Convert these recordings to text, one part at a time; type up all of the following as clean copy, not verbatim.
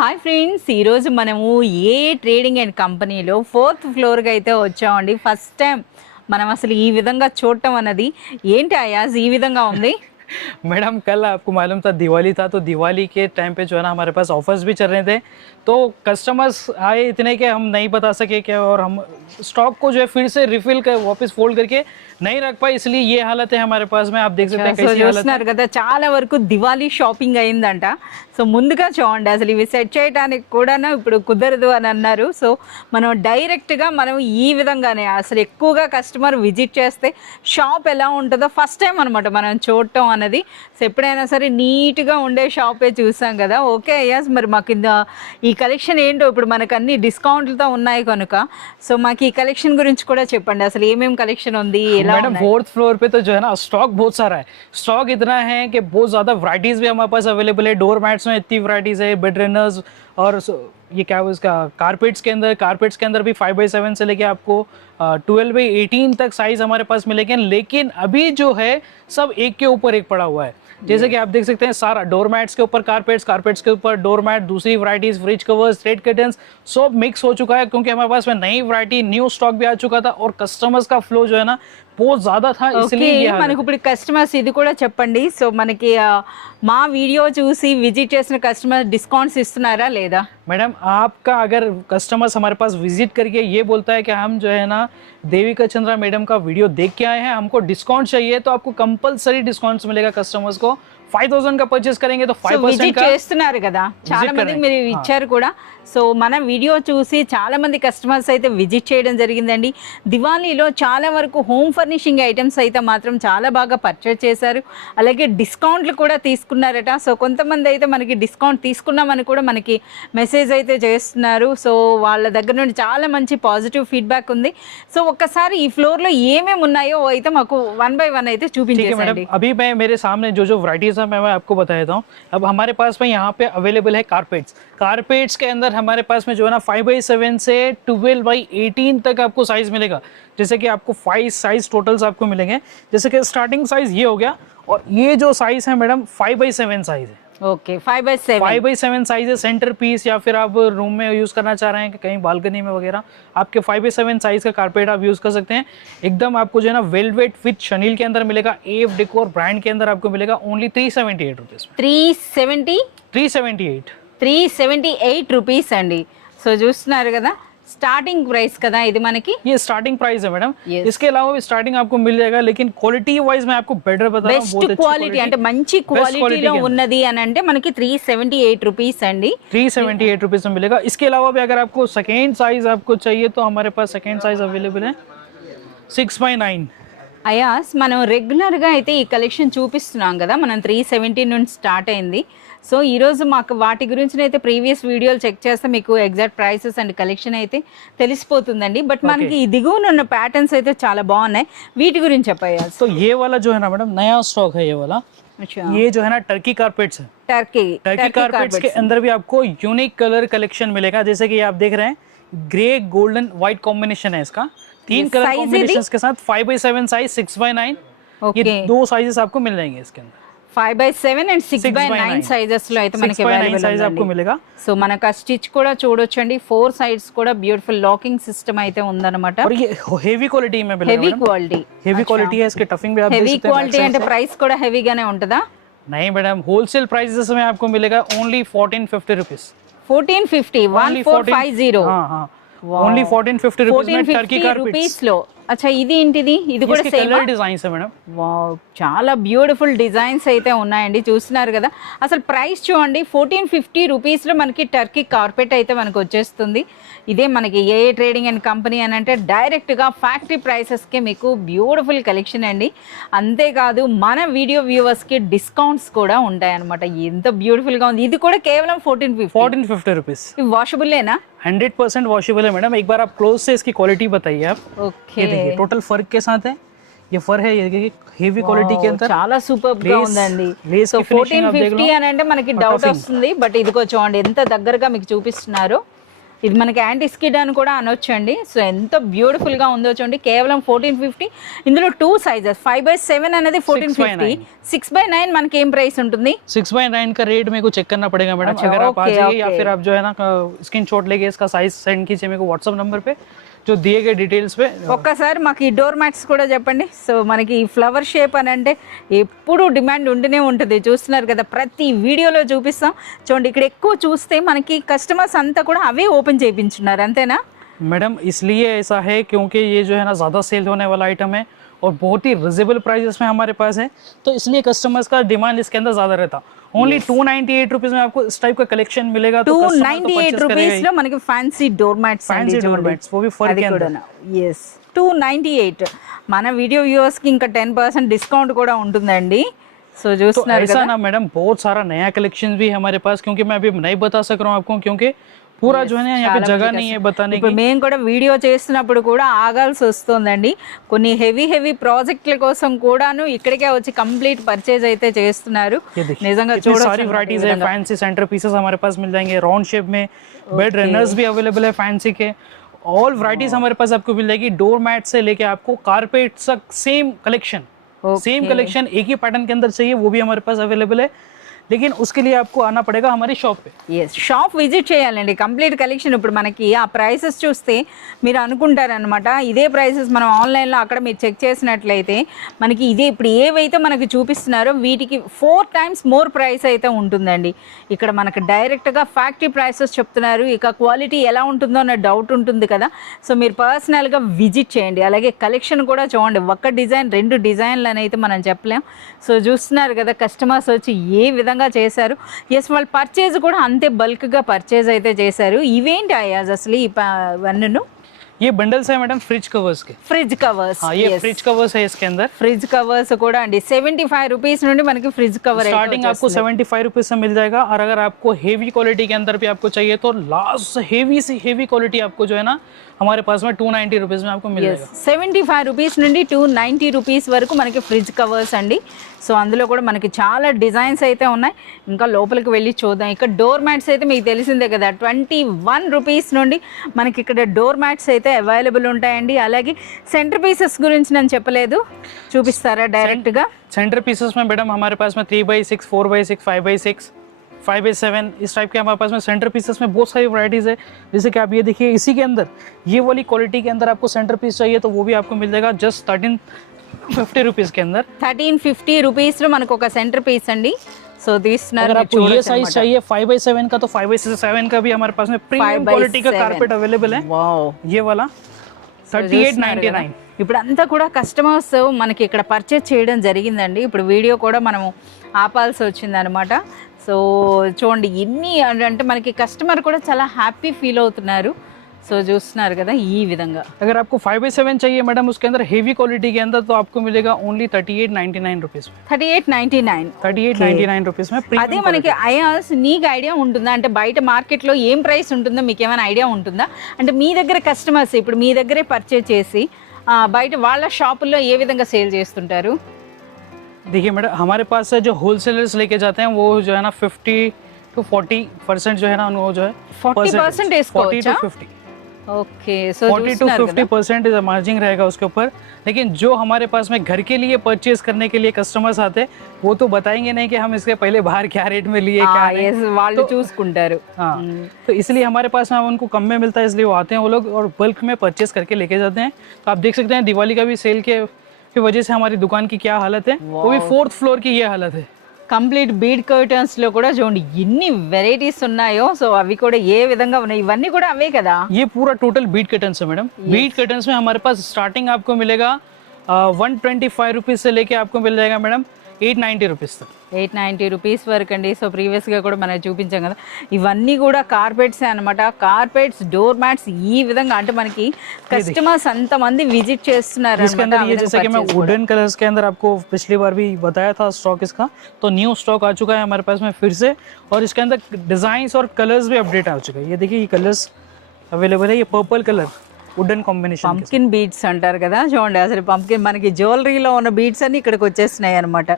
Hi friends, ఈరోజు మనము ఏ trading and కంపెనీలో 4th ఫ్లోర్కి అయితే వచ్చామండి. ఫస్ట్ టైం మనం అసలు ఈ విధంగా చూడటం అన్నది ఏంటి అయాజ్, ఈ విధంగా ఉంది. मैडम कल आपको मालूम था दिवाली था, तो दिवाली के टाइम पे जो है ना हमारे पास ऑफर्स भी चल रहे थे, तो कस्टमर्स आए इतने के हम नहीं बता सके क्या, और हम स्टॉक को जो है फिर से रिफिल कर वापस फोल्ड करके नहीं रख पाए, इसलिए ये हालत है हमारे पास में. आप देख सकते हैं कैसी हालत है. కదా చాలా వరకు దివాళీ షాపింగ్ అయిందంట. సో ముందుగా చూడండి, అసలు ఇవి సెట్ చేయడానికి కూడా ఇప్పుడు కుదరదు అని అన్నారు. సో మనం డైరెక్ట్గా మనం ఈ విధంగానే అసలు ఎక్కువగా కస్టమర్ విజిట్ చేస్తే షాప్ ఎలా ఉంటుందో ఫస్ట్ టైం అనమాట మనం చూడటం అన్నది. సో ఎప్పుడైనా సరే నీట్గా ఉండే షాపే చూసాం కదా. ఓకే అయ్యాస్, మరి మాకు ఈ కలెక్షన్ ఏంటో ఇప్పుడు మనకు అన్ని డిస్కౌంట్లతో ఉన్నాయి కనుక సో మాకు ఈ కలెక్షన్ గురించి కూడా చెప్పండి. అసలు ఏమేమి కలెక్షన్ ఉంది, ఎలా मैडम 4th फ्लोर पे तो जो है ना स्टॉक बहुत सारा है. स्टॉक इतना है कि बहुत ज़्यादा वैराइटीज़ भी हमारे पास अवेलेबल है. डोर मैट्स में इतनी वैराइटीज़ है, बेड रनर्स और ये क्या है इसका कारपेट्स के अंदर भी 5x7 से लेके आपको 12x18 तक साइज़ हमारे पास मिलेंगे. लेकिन अभी जो है सब एक के ऊपर एक पड़ा हुआ है. जैसे कि आप देख सकते हैं सारा डोर मैट्स के ऊपर कारपेट्स के ऊपर डोर मैट, दूसरी varieties fridge covers, thread curtains सब मिक्स हो चुका है, क्योंकि हमारे पास में नई वैरायटी न्यू स्टॉक भी आ चुका था और कस्टमर्स का फ्लो जो है ना बहुत ज़्यादा था. इसलिए మనకు ఇప్పుడు కస్టమర్స్ ఇది కూడా చెప్పండి. సో మనకి మా వీడియో చూసి విజిట్ చేసిన కస్టమర్ డిస్కౌంట్స్ ఇస్తున్నారా లేదా? मैडम आपका अगर कस्टमर्स हमारे पास विजिट करके ये बोलता है कि हम जो है ना देविका चंद्रा मैडम का वीडियो देख के आए हैं, हमको डिस्काउंट चाहिए, तो आपको कंपलसरी डिस्काउंट्स मिलेगा. कस्टमर्स को 5000 का परचेस करेंगे तो 5% का చేస్తున్నారు కదా, చాలా మంది మీరు ఇచ్చారు కూడా. సో మన వీడియో చూసి చాలా మంది కస్టమర్స్ అయితే విజిట్ చేయడం జరిగిందండి. దివాళీలో చాలా వరకు హోమ్ ఫర్నిషింగ్ ఐటమ్స్ అయితే మాత్రం చాలా బాగా పర్చేస్ చేశారు, అలాగే డిస్కౌంట్లు కూడా తీసుకున్నారట. సో కొంతమంది అయితే మనకి డిస్కౌంట్ తీసుకున్నామని కూడా మనకి మెసేజ్ అయితే చేస్తున్నారు. సో వాళ్ళ దగ్గర నుండి చాలా మంచి పాజిటివ్ ఫీడ్బ్యాక్ ఉంది. సో ఒక్కసారి ఈ ఫ్లోర్లో ఏమేమి ఉన్నాయో అయితే మాకు 1 by 1 అయితే చూపించేయండి. अभी मैं मेरे सामने जो वैराइटीज है मैं आपको बता देता हूँ. अब हमारे पास में यहाँ पे अवेलेबल है कारपेट्स के अंदर हमारे पास में जो है ना 5x7 से 12x18 तक आपको साइज मिलेगा. जैसे कि आपको 5 साइज टोटल्स आपको मिलेंगे. जैसे कि स्टार्टिंग साइज ये हो गया, और ये जो साइज है मैडम 5x7 साइज है. ओके 5x7 साइज है. सेंटर पीस या फिर आप रूम में यूज करना चाह रहे हैं कि कहीं बालकनी में वगैरह, आपके 5x7 साइज का कारपेट आप यूज कर सकते हैं. एकदम आपको जो है ना वेलवेट विथ शनील के अंदर मिलेगा. एफ डेकोर ब्रांड के अंदर आपको मिलेगा ओनली 378 रुपीज. 378 రూపీస్ అండి. సో చూస్తున్నారు కదా, స్టార్టింగ్ ప్రైస్ కదా ఇది మనకి. ये स्टार्टिंग प्राइस है मैडम. इसके अलावा भी स्टार्टिंग आपको मिल जाएगा, लेकिन क्वालिटी वाइज मैं आपको बेटर बता रहा हूं. బెస్ట్ క్వాలిటీ అంటే మంచి క్వాలిటీలో ఉన్నది అని అంటే మనకి 378 రూపీస్ అండి. 378 रुपीज में मिलेगा. इसके अलावा भी अगर आपको सेकेंड साइज आपको चाहिए तो हमारे पास सेकेंड साइज अवेलेबल है 6x9. అయాస్, మనం రెగ్యులర్గా అయితే ఈ కలెక్షన్ చూపిస్తున్నాం కదా, మనం 370 నుండి స్టార్ట్ అయింది. సో ఈరోజు మాకు వాటి గురించి అయితే ప్రీవియస్ వీడియోలు చెక్ చేస్తే మీకు ఎగ్జాక్ట్ ప్రైసెస్ అండ్ కలెక్షన్ అయితే తెలిసిపోతుందండి. బట్ మనకి ఈ దిగువన ఉన్న ప్యాటర్న్స్ అయితే చాలా బాగున్నాయి, వీటి గురించి చెప్పాయా? तो ये वाला जो है ना मैडम नया स्टॉक है ये वाला. अच्छा, ये जो है ना टर्की कारपेट्स है. टर्की कारपेट्स के अंदर भी आपको यूनिक कलर कलेक्शन मिलेगा. जैसे कि आप देख रहे हैं ग्रे गोल्डन व्हाइट कॉम्बिनेशन है इसका. 3 कलर कॉम्बिनेशंस के साथ 5x7 साइज, 6x9. ये 2 साइजेस आपको मिल जाएंगे इसके अंदर. 5x7 అండ్ 6x9 సైజెస్ లో అయితే మనకి అవైలబుల్ साइज आपको मिलेगा. సో మనకు ఆ స్టిచ్ కూడా చూడొచ్చండి. 4 సైడ్స్ కూడా బ్యూటిఫుల్ లాకింగ్ సిస్టమ్ అయితే ఉందన్నమాట. और ये हेवी क्वालिटी में मिलेगा. हेवी क्वालिटी है. इसके टफिंग भी आप देख सकते हैं. हेवी क्वालिटी అంటే ప్రైస్ కూడా హెవీగానే ఉంటుందా? नहीं मैडम, होलसेल प्राइसेस में आपको मिलेगा ओनली 1450 रुपीस. 1450 हाँ हाँ ओनली 1450 रुपीस में टर्की कारपेट्स లో. అచ్చా, ఇది ఏంటిది? ఇది కూడా సేమ్ కలర్ డిజైన్స్ है मैडम. వావ్, చాలా బ్యూటిఫుల్ డిజైన్స్ అయితే ఉన్నాయండి. చూస్తున్నారు కదా, అసలు ప్రైస్ చూడండి 1450 రూపీస్లో మనకి టర్కీ కార్పెట్ అయితే మనకు వచ్చేస్తుంది. ఇదే మనకి ఏ ట్రేడింగ్ అండ్ కంపెనీ అని అంటే డైరెక్ట్గా ఫ్యాక్టరీ ప్రైసెస్కి మీకు బ్యూటిఫుల్ కలెక్షన్ అండి. అంతేకాదు మన వీడియో వ్యూవర్స్కి డిస్కౌంట్స్ కూడా ఉంటాయన్నమాట. ఎంత బ్యూటిఫుల్గా ఉంది. ఇది కూడా కేవలం 1450 रुपीस. వాషబుల్లేనా? 100% वॉशेबल है मैडम. एक बार आप क्लोज से इसकी क्वालिटी बताइए आप. ओके, ये देखिए टोटल फर के साथ है. ये फर है, ये हेवी क्वालिटी के अंदर చాలా సూపర్ గా ఉందండి. సో 1450 అని అంటే మనకి డౌట్ వస్తుంది, బట్ ఇదిగో చూడండి ఎంత దగ్గరగా మీకు చూపిస్తున్నారు. ఇది మనకి యాంటీ స్కిడ్ అని కూడా అనొచ్చండి. సో ఎంత బ్యూటిఫుల్ గా ఉందో చూడండి, కేవలం 1450. ఇందులో 2 సైజెస్, 5/7 అనేది 1450, 6/9 మనకి ఏం ప్రైస్ ఉంటుంది? 6/9 का रेट मेरे को चेक करना पड़ेगा मैडम. अगर आप आ जाइए या फिर आप जो है ना स्क्रीनशॉट लेके इसका साइज सेंड कीजिए मेरे को व्हाट्सएप नंबर पे जो दिए गए डिटेल्स पे. ఒక్కసారి మాకు ఈ డోర్ మ్యాట్స్ కూడా చెప్పండి. సో మనకి ఈ ఫ్లవర్ షేప్ అని అంటే ఎప్పుడు డిమాండ్ ఉంటూనే ఉంటుంది, చూస్తున్నారు కదా, ప్రతి వీడియోలో చూపిస్తాం. చూడండి ఇక్కడ ఎక్కువ చూస్తే మనకి కస్టమర్స్ అంతా కూడా అవే ఓపెన్ చేయించున్నారు, అంతేనా मैडम? इसलिए ऐसा है क्योंकि ये जो है ना ज़्यादा सेल होने वाला आइटम है और बहुत ही रिजनेबल प्राइसेस में हमारे पास है, तो इसलिए कस्टमर्स का डिमांड इसके अंदर ज़्यादा रहता. ओनली 298 रुपीज़ में आपको इस टाइप का कलेक्शन मिलेगा. तो 298 రూపీస్ లో మనకి fancy door mats, fancy door mats, वो भी फर के अंदर. ఎస్ 298. మన వీడియో వ్యూవర్స్ కి ఇంకా 10% డిస్కౌంట్ కూడా ఉంటుందండి. సో तो చూస్తున్నారు ऐसा కదా, ना मैडम, बहुत सारा नया कलेक्शन भी है हमारे पास, क्योंकि मैं अभी नहीं बता सक रहा हूँ आपको, क्योंकि पूरा जो है ना यहाँ पे जगह नहीं है बताने ఇప్పుడు की. మేము కూడా వీడియో చేస్తున్నప్పుడు కూడా ఆగాల్సి వస్తుందండి. కొన్ని హెవీ ప్రాజెక్టుల కోసం కూడాను ఇక్కడికే వచ్చి కంప్లీట్ పర్చేజ్ అయితే చేస్తున్నారు. ये देखिए, నిజంగా इतनी सारी చూడొచ్చు. वैरायटीज है. फैंसी सेंटर पीसेस हमारे पास मिल जाएंगे राउंड शेप में. बेड रनर्स भी अवेलेबल है फैंसी के. ऑल वैरायटीज हमारे पास आपको मिल जाएगी. डोर मैट से लेके आपको कारपेट तक सेम कलेक्शन, सेम कलेक्शन एक ही पैटर्न के अंदर चाहिए, वो भी हमारे पास अवेलेबल है. लेकिन उसके लिए आपको आना पड़ेगा हमारी शॉप पे. ఎస్, షాప్ విజిట్ చేయాలండి. కంప్లీట్ కలెక్షన్ ఇప్పుడు మనకి ఆ ప్రైసెస్ చూస్తే మీరు అనుకుంటారనమాట, ఇదే ప్రైసెస్ మనం ఆన్లైన్లో అక్కడ మీరు చెక్ చేసినట్లయితే మనకి ఇదే ఇప్పుడు ఏవైతే మనకి చూపిస్తున్నారో వీటికి 4 times మోర్ ప్రైస్ అయితే ఉంటుందండి. ఇక్కడ మనకు డైరెక్ట్గా ఫ్యాక్టరీ ప్రైసెస్ చెప్తున్నారు. ఇక క్వాలిటీ ఎలా ఉంటుందో అన్న డౌట్ ఉంటుంది కదా, సో మీరు పర్సనల్గా విజిట్ చేయండి. అలాగే కలెక్షన్ కూడా చూడండి, ఒక్క డిజైన్ 2 డిజైన్లు అని అయితే మనం చెప్పలేం. సో చూస్తున్నారు కదా కస్టమర్స్ వచ్చి ఏ విధంగా చేశారు. ఎస్, వాళ్ళు పర్చేజ్ కూడా అంతే బల్క్గా పర్చేజ్ అయితే చేశారు. ఇవేంటి అయాజ్ అసలు ఇవన్నీ? ये बंडल्स है मैडम फ्रिज कवर्स के. Fridge covers. हाँ, ये फ्रिज कवर्स है इसके अंदर. ఫ్రిడ్జ్ కవర్స్ కూడా అండి 75 రూపీస్ నుండి మనకి ఫ్రిడ్జ్ కవర్ स्टार्टिंग आपको 75 रुपीज से मिल जाएगा. और अगर आपको हेवी क्वालिटी के अंदर भी आपको चाहिए तो लास्ट हेवी से हेवी क्वालिटी आपको जो है ना हमारे पास में 290 रुपीज में आपको मिल जाएगा. 75 రూపీస్ నుండి 290 రూపీస్ వరకు మనకి ఫ్రిడ్జ్ కవర్స్ అండి. సో అందులో కూడా మనకి చాలా డిజైన్స్ అయితే ఉన్నాయి. ఇంకా లోపలికి వెళ్ళి చూద్దాం. ఇక్కడ డోర్ మ్యాట్స్ అయితే మీకు తెలిసిందే కదా, 21 రూపీస్ నుండి మనకి ఇక్కడ డోర్ మ్యాట్స్ అయితే అవైలబుల్ ఉంటాయండి. అలాగే సెంటర్ పీసెస్ గురించి నేను చెప్పలేదు, చూపిస్తారా డైరెక్ట్గా? सेंटर पीसेस में मैडम हमारे पास में 3x6, 4x6, 5x6, 5x7 इस टाइप के हमारे पास में सेंटर पीसेस में बहुत सारी वैरायटीज है. जैसे कि आप ये देखिए, इसी के अंदर ये वाली क्वालिटी के अंदर आपको सेंटर पीस चाहिए तो वो भी आपको मिल जाएगा जस्ट 1350 रुपीज के अंदर. 1350 రూపీస్ లో మనకు ఒక సెంటర్ పీస్ అండి. సో తీస్తున్నారు. अगर आपको ये साइज चाहिए 5x7 का तो 5x7 का भी हमारे पास में प्रीमियम क्वालिटी का कारपेट अवेलेबल है. వావ్, ये वाला 3899. ఇప్పుడు అంతా కూడా కస్టమర్స్ మనకి ఇక్కడ పర్చేజ్ చేయడం జరిగిందండి. ఇప్పుడు వీడియో కూడా మనము ఆపాల్సి వచ్చిందనమాట. సో చూడండి ఎన్ని అంటే మనకి కస్టమర్ కూడా చాలా హ్యాపీ ఫీల్ అవుతున్నారు. సో చూస్తున్నారు కదా ఈ విధంగా. अगर आपको 5x7 चाहिए मैडम उसके अंदर हेवी क्वालिटी के अंदर तो आपको मिलेगा ओनली 3899 रुपीज में. 3899. 3899 रुपीज में అదే प्रीमियम. మనకి అయాస్ నీకు ఐడియా ఉంటుందా అంటే బయట మార్కెట్లో ఏం ప్రైస్ ఉంటుందో మీకు ఏమైనా ఐడియా ఉంటుందా? అంటే మీ దగ్గర కస్టమర్స్ ఇప్పుడు మీ దగ్గరే పర్చేజ్ చేసి బయట వాళ్ళ షాపుల్లో ఏ విధంగా సేల్ చేస్తుంటారు? देखिए मैडम, हमारे पास से जो होलसेलर्स लेके जाते हैं वो जो है ना 50 to 40% जो है ना वो जो है 40% 40 to 50. Okay. So 40 to 50% is margin रहेगा उसके ऊपर. लेकिन जो हमारे पास में घर के लिए परचेज करने के लिए कस्टमर्स आते हैं वो तो बताएंगे नहीं कि हम इसके पहले बाहर क्या रेट में लिए क्या नहीं. వాళ్ళు చూసుకుంటారు. हाँ, तो इसलिए हमारे पास में उनको कम में मिलता है, इसलिए वो आते हैं वो लोग और बल्क में परचेज करके लेके जाते हैं. तो आप देख सकते हैं दिवाली का भी सेल के वजह से हमारी दुकान की क्या हालत है. वो भी 4th फ्लोर की ये हालत है. కంప్లీట్ బీడ్ కర్టన్స్ లో కూడా చూడండి ఎన్ని వెరైటీస్ ఉన్నాయో. సో అవి కూడా ఏ విధంగా ఉన్నాయి, ఇవన్నీ కూడా అవే కదా. ये पूरा टोटल बीट कर्टन्स है मैडम. बीट कर्टन्स में हमारे पास स्टार्टिंग आपको मिलेगा 125 रुपीज से लेके आपको मिल जाएगा मैडम 890 रुपीज तक. 890 రూపీస్ వరకు అండి. సో ప్రీవియస్గా కూడా మనం చూపించాం కదా, ఇవన్నీ కూడా కార్పెట్స్ అనమాట. కార్పెట్స్, డోర్ మ్యాట్స్ ఈ విధంగా అంటే మనకి కస్టమర్స్ అంతమంది విజిట్ చేస్తున్నారు इसके अंदर ये जैसे कि मैं वुडन कलर्स के अंदर आपको पिछली बार भी बताया था स्टॉक इसका, तो न्यू स्टॉक आ चुका है हमारे पास में फिर से. और इसके अंदर डिजाइन्स और कलर्स भी अपडेट आ चुके हैं. ये देखिए ये कलर्स अवेलेबल है. ये purple colour wooden combination. Pumpkin beads అంటారు కదా, చూడండి అసలు పంప్కిన్ మనకి జ్యువెలరీలో ఉన్న బీడ్స్ అన్ని ఇక్కడికి వచ్చేస్తున్నాయి అనమాట.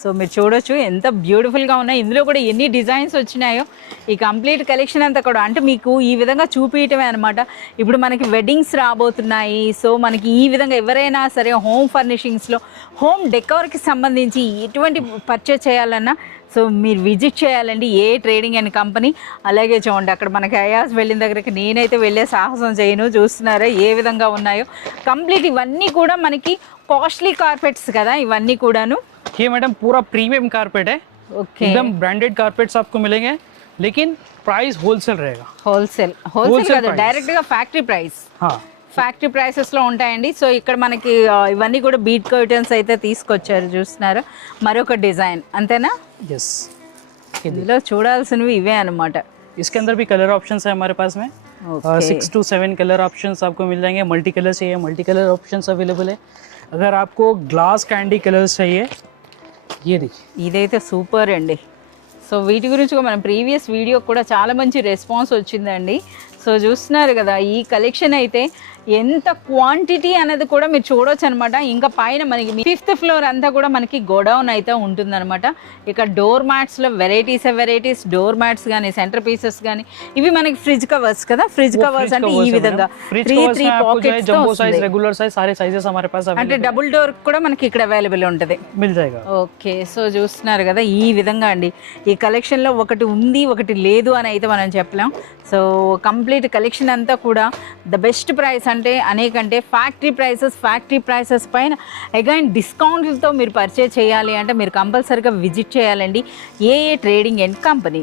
సో మీరు చూడొచ్చు ఎంత బ్యూటిఫుల్గా ఉన్నాయి. ఇందులో కూడా ఎన్ని డిజైన్స్ వచ్చినాయో. ఈ కంప్లీట్ కలెక్షన్ అంతా కూడా అంటే మీకు ఈ విధంగా చూపించటమే అనమాట. ఇప్పుడు మనకి వెడ్డింగ్స్ రాబోతున్నాయి. సో మనకి ఈ విధంగా ఎవరైనా సరే హోమ్ ఫర్నిషింగ్స్లో హోమ్ డెకోర్కి సంబంధించి ఎటువంటి పర్చేస్ చేయాలన్నా సో మీరు విజిట్ చేయాలండి ఏ ట్రేడింగ్ అండ్ కంపెనీ. అలాగే చూడండి అక్కడ మనకి అయాస్ వెళ్ళిన దగ్గరికి నేనైతే వెళ్ళే సాహసం చేయను. చూస్తున్నారా ఏ విధంగా ఉన్నాయో. కంప్లీట్ ఇవన్నీ కూడా మనకి కాస్ట్లీ కార్పెట్స్ కదా ఇవన్నీ కూడాను. ये मैडम पूरा प्रीमियम कारपेट है, ఓకే एकदम ब्रांडेड कारपेट्स आपको मिलेंगे, लेकिन प्राइस होलसेल रहेगा. హోల్సేల్ కాదు price. డైరెక్ట్గా ఫ్యాక్టరీ ప్రైస్. हाँ, ఫ్యాక్టరీ ప్రైసెస్లో ఉంటాయండి. సో ఇక్కడ మనకి ఇవన్నీ కూడా బీట్ కర్టన్స్ అయితే తీసుకొచ్చారు. చూస్తున్నారా మరొక డిజైన్ అంతేనా. यस. ఇందులో చూడాల్సినవి ఇవే అనమాట. इसके अंदर भी कलर ऑप्शंस है हमारे पास में. 6 to 7 कलर ऑप्शंस आपको मिल जाएंगे. मल्टी कलर चाहिए, मल्टी कलर ऑप्शंस अवेलेबल है. अगर आपको ग्लास कैंडी कलर्स चाहिए, ये देखिए. ఇదైతే సూపర్ అండి. సో వీటి గురించి కూడా మనం ప్రీవియస్ వీడియో కూడా చాలా మంచి రెస్పాన్స్ వచ్చిందండి. సో చూస్తున్నారు కదా ఈ కలెక్షన్ అయితే ఎంత క్వాంటిటీ అనేది కూడా మీరు చూడొచ్చు అనమాట. ఇంకా పైన మనకి 5th ఫ్లోర్ అంతా కూడా మనకి గోడౌన్ అయితే ఉంటుందన్నమాట. ఇక డోర్ మ్యాట్స్లో వెరైటీస్ డోర్ మ్యాట్స్ కానీ సెంటర్ పీసెస్ కానీ ఇవి మనకి ఫ్రిడ్జ్ కవర్స్ కదా. ఫ్రిడ్జ్ కవర్స్ అంటే ఈ విధంగా 3 పాకెట్స్ रेगुलर साइज सारे साइजेस हमारे पास అంటే డబుల్ డోర్ కూడా మనకి ఇక్కడ అవైలబుల్ ఉంటుంది. मिल जाएगा. ఓకే సో చూస్తున్నారు కదా ఈ విధంగా అండి. ఈ కలెక్షన్లో ఒకటి ఉంది ఒకటి లేదు అని అయితే మనం చెప్పలేం. సో కంప్లీట్ కలెక్షన్ అంతా కూడా ద బెస్ట్ ప్రైస్ అంటే అనేకంటే ఫ్యాక్టరీ ప్రైసెస్ పైన అగైన్ డిస్కౌంట్లతో మీరు పర్చేజ్ చేయాలి అంటే మీరు కంపల్సరీగా విజిట్ చేయాలండి ఏ ట్రేడింగ్ అండ్ కంపెనీ.